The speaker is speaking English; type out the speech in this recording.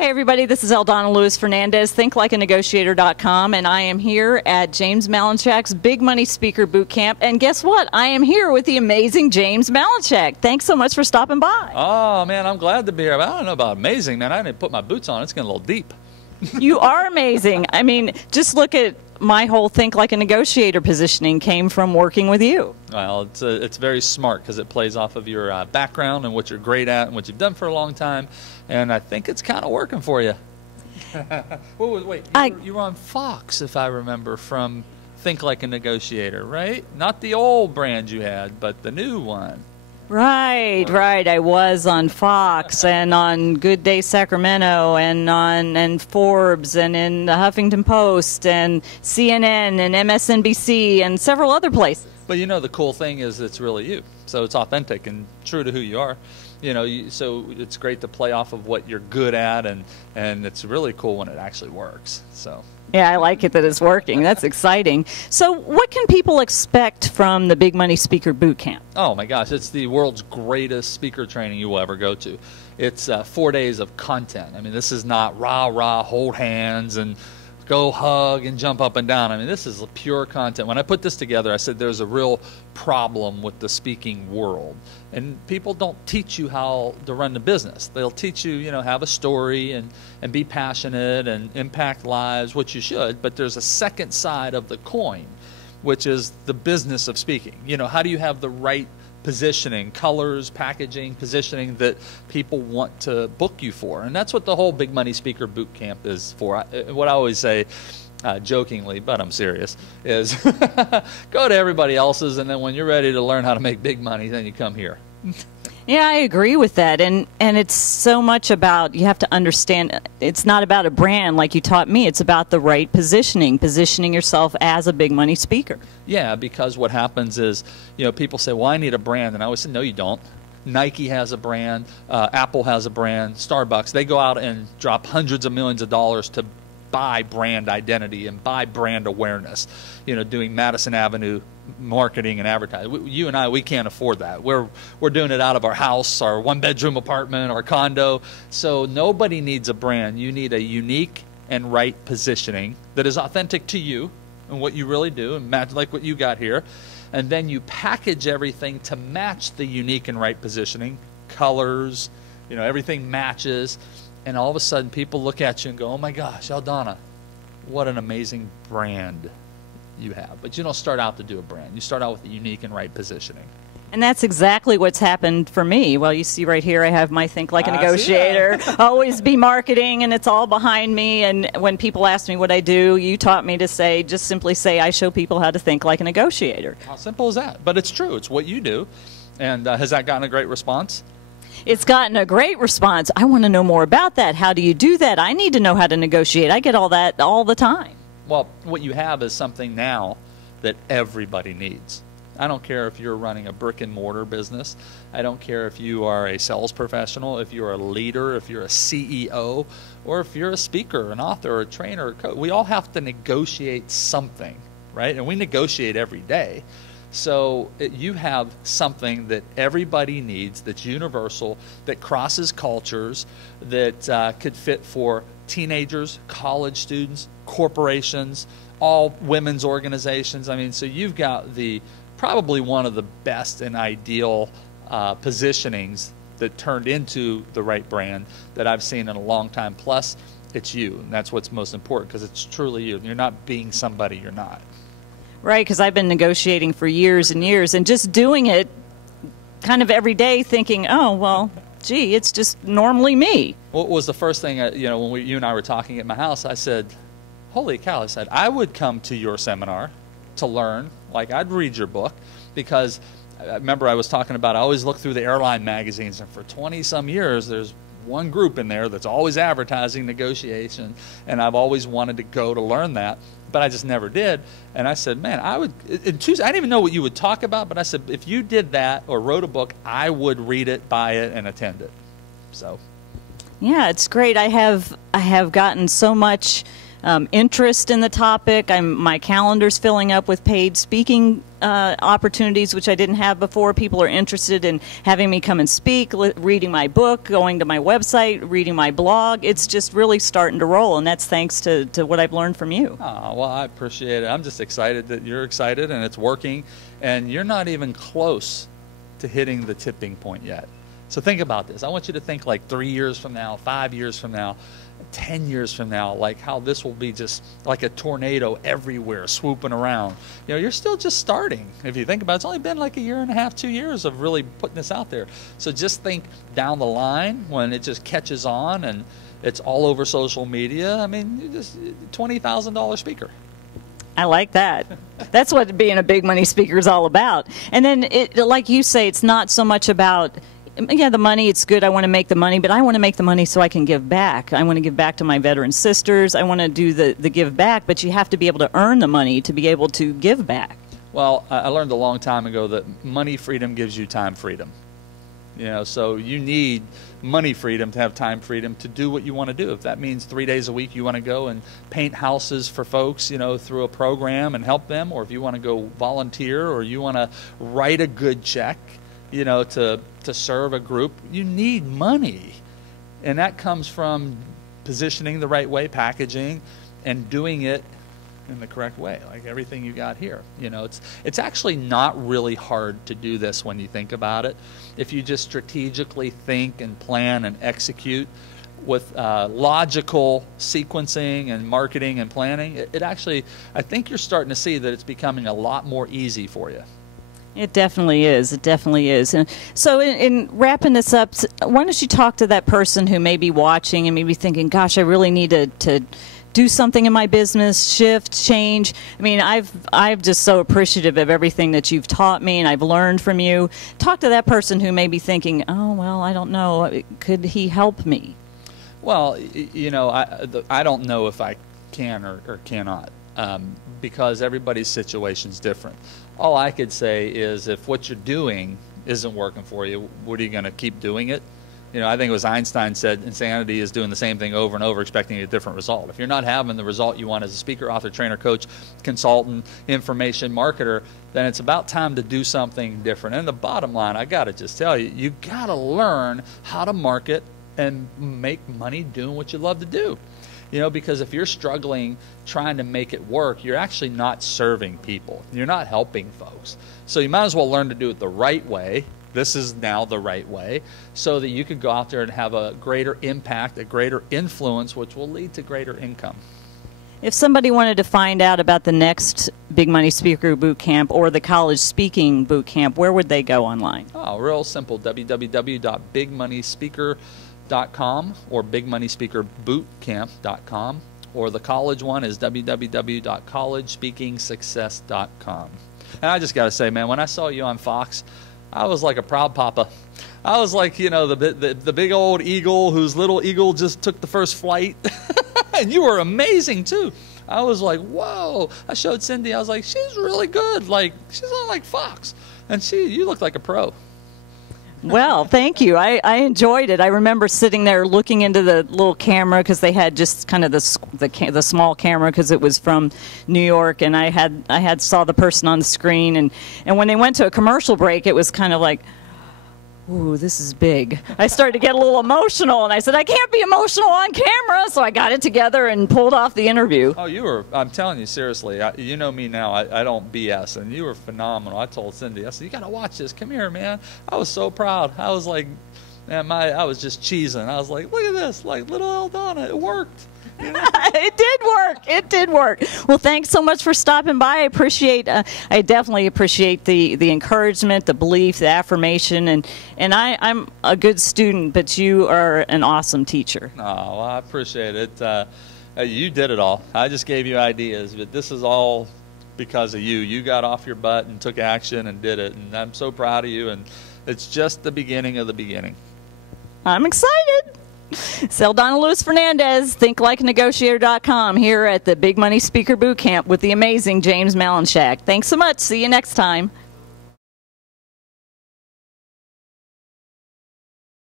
Hey everybody, this is Eldonna Lewis Fernandez, thinklikeanegotiator.com, and I am here at James Malinchak's Big Money Speaker Boot Camp. And guess what? I am here with the amazing James Malinchak. Thanks so much for stopping by. Oh man, I'm glad to be here. I don't know about amazing, man. I didn't put my boots on. It's getting a little deep. You are amazing. I mean, just look at my whole Think Like a Negotiator positioning came from working with you. Well, it's very smart because it plays off of your background and what you're great at and what you've done for a long time. And I think it's kind of working for you. Wait, you were on Fox, if I remember, from Think Like a Negotiator, right? Not the old brand you had, but the new one. Right. I was on Fox and on Good Day Sacramento and Forbes and in the Huffington Post and CNN and MSNBC and several other places. But you know, the cool thing is it's really you. So it's authentic and true to who you are. You know, so it's great to play off of what you're good at, and it's really cool when it actually works. So. Yeah, I like it that it's working. That's exciting. So what can people expect from the Big Money Speaker Boot Camp? Oh my gosh, it's the world's greatest speaker training you will ever go to. It's 4 days of content. I mean, this is not rah, hold hands and go hug and jump up and down. I mean, this is pure content. When I put this together, I said there's a real problem with the speaking world. And people don't teach you how to run the business. They'll teach you, you know, have a story and be passionate and impact lives, which you should. But there's a second side of the coin, which is the business of speaking. You know, how do you have the right positioning, colors, packaging, positioning that people want to book you for? And that's what the whole Big Money Speaker Boot Camp is for. What I always say, jokingly, but I'm serious, is go to everybody else's, and then when you're ready to learn how to make big money, then you come here. Yeah, I agree with that. And it's so much about, you have to understand, it's not about a brand like you taught me. It's about the right positioning yourself as a big money speaker. Yeah, because what happens is, you know, people say, well, I need a brand. And I always say, no, you don't. Nike has a brand. Apple has a brand. Starbucks. They go out and drop hundreds of millions of dollars to buy brand identity and buy brand awareness, you know, doing Madison Avenue marketing and advertising. You and I, we can't afford that. We're doing it out of our house, our one-bedroom apartment, our condo. So nobody needs a brand. You need a unique and right positioning that is authentic to you and what you really do, and match like what you got here. And then you package everything to match the unique and right positioning, colors, you know, everything matches. And all of a sudden, people look at you and go, oh my gosh, Eldonna, what an amazing brand you have. But you don't start out to do a brand. You start out with a unique and right positioning. And that's exactly what's happened for me. Well, you see right here, I have my Think Like a Negotiator, always be marketing, and it's all behind me. And when people ask me what I do, you taught me to say, just simply say, I show people how to think like a negotiator. How simple is that? But it's true. It's what you do. And has that gotten a great response? It's gotten a great response. I want to know more about that. How do you do that? I need to know how to negotiate. I get all that all the time. Well, what you have is something now that everybody needs. I don't care if you're running a brick and mortar business. I don't care if you are a sales professional, if you're a leader, if you're a CEO, or if you're a speaker, an author, a trainer, a coach. We all have to negotiate something, right? And we negotiate every day. So you have something that everybody needs, that's universal, that crosses cultures, that could fit for teenagers, college students, corporations, all women's organizations. I mean, so you've got probably one of the best and ideal positionings that turned into the right brand that I've seen in a long time. Plus, it's you, and that's what's most important, because it's truly you. You're not being somebody you're not. Right, because I've been negotiating for years and years, and just doing it kind of every day thinking, oh, well, gee, it's just normally me. What was the first thing, you know, when you and I were talking at my house, I said, holy cow, I said, I would come to your seminar to learn. Like, I'd read your book, because I remember I was talking about, I always look through the airline magazines, and for 20-some years, there's one group in there that's always advertising negotiation, and I've always wanted to go to learn that, but I just never did. And I said, man, I didn't even know what you would talk about, but I said, if you did that or wrote a book, I would read it, buy it, and attend it. So, yeah, it's great. I have gotten so much interest in the topic. My calendar's filling up with paid speaking opportunities, which I didn't have before. People are interested in having me come and speak, reading my book, going to my website, reading my blog. It's just really starting to roll, and that's thanks to what I've learned from you. Oh, well, I appreciate it. I'm just excited that you're excited and it's working, and you're not even close to hitting the tipping point yet. So think about this. I want you to think like 3 years from now, 5 years from now, 10 years from now, like how this will be just like a tornado everywhere swooping around. You know, you're still just starting. If you think about it, it's only been like a year and a half, 2 years of really putting this out there. So just think down the line when it just catches on and it's all over social media. I mean, you just $20,000 speaker. I like that. That's what being a big money speaker is all about. And then, like you say, it's not so much about, yeah, the money, it's good, I want to make the money, but I want to make the money so I can give back. I want to give back to my veteran sisters. I want to do the give back, but you have to be able to earn the money to be able to give back. Well, I learned a long time ago that money freedom gives you time freedom. You know, so you need money freedom to have time freedom to do what you want to do. If that means 3 days a week you want to go and paint houses for folks, you know, through a program and help them, or if you want to go volunteer, or you want to write a good check, you know, to serve a group, you need money. And that comes from positioning the right way, packaging, and doing it in the correct way, like everything you got here. You know, it's actually not really hard to do this when you think about it. If you just strategically think and plan and execute with logical sequencing and marketing and planning, it actually, I think you're starting to see that it's becoming a lot more easy for you. It definitely is. It definitely is. And so in wrapping this up, why don't you talk to that person who may be watching and may be thinking, gosh, I really need to do something in my business, shift, change. I mean, I'm just so appreciative of everything that you've taught me and I've learned from you. Talk to that person who may be thinking, oh, well, I don't know. Could he help me? Well, you know, I don't know if I can or cannot, because everybody's situation is different. All I could say is if what you're doing isn't working for you, what are you going to keep doing it? You know, I think it was Einstein said insanity is doing the same thing over and over expecting a different result. If you're not having the result you want as a speaker, author, trainer, coach, consultant, information marketer, then it's about time to do something different. And the bottom line, I got to just tell you, you got to learn how to market and make money doing what you love to do. You know, because if you're struggling trying to make it work, you're actually not serving people. You're not helping folks. So you might as well learn to do it the right way. This is now the right way, so that you could go out there and have a greater impact, a greater influence, which will lead to greater income. If somebody wanted to find out about the next Big Money Speaker Boot Camp or the College Speaking Boot Camp, where would they go online? Oh, real simple, www.bigmoneyspeaker.com or bigmoneyspeakerbootcamp.com, or the college one is www.collegespeakingsuccess.com. And I just got to say, man, when I saw you on Fox, I was like a proud papa. I was like, you know, the big old eagle whose little eagle just took the first flight. And you were amazing, too. I was like, whoa. I showed Cindy. I was like, she's really good. Like, she's not like Fox. And you look like a pro. Well, thank you. I enjoyed it. I remember sitting there looking into the little camera because they had just kind of the small camera because it was from New York, and I had saw the person on the screen, and when they went to a commercial break, it was kind of like, ooh, this is big. I started to get a little emotional, and I said, I can't be emotional on camera, so I got it together and pulled off the interview. Oh, I'm telling you, seriously, you know me now, I don't BS, and you were phenomenal. I told Cindy, I said, you got to watch this. Come here, man. I was so proud. I was like, man, I was just cheesing. I was like, look at this, like little Eldonna, it worked. You know? It did work. It did work. Well, thanks so much for stopping by. I definitely appreciate the encouragement, the belief, the affirmation, and I'm a good student, but you are an awesome teacher. Oh, well, I appreciate it. You did it all. I just gave you ideas, but this is all because of you. You got off your butt and took action and did it, and I'm so proud of you, and it's just the beginning of the beginning. I'm excited. It's Eldonna Lewis Fernandez, ThinkLikeANegotiator.com, here at the Big Money Speaker Boot Camp with the amazing James Malinchak. Thanks so much. See you next time.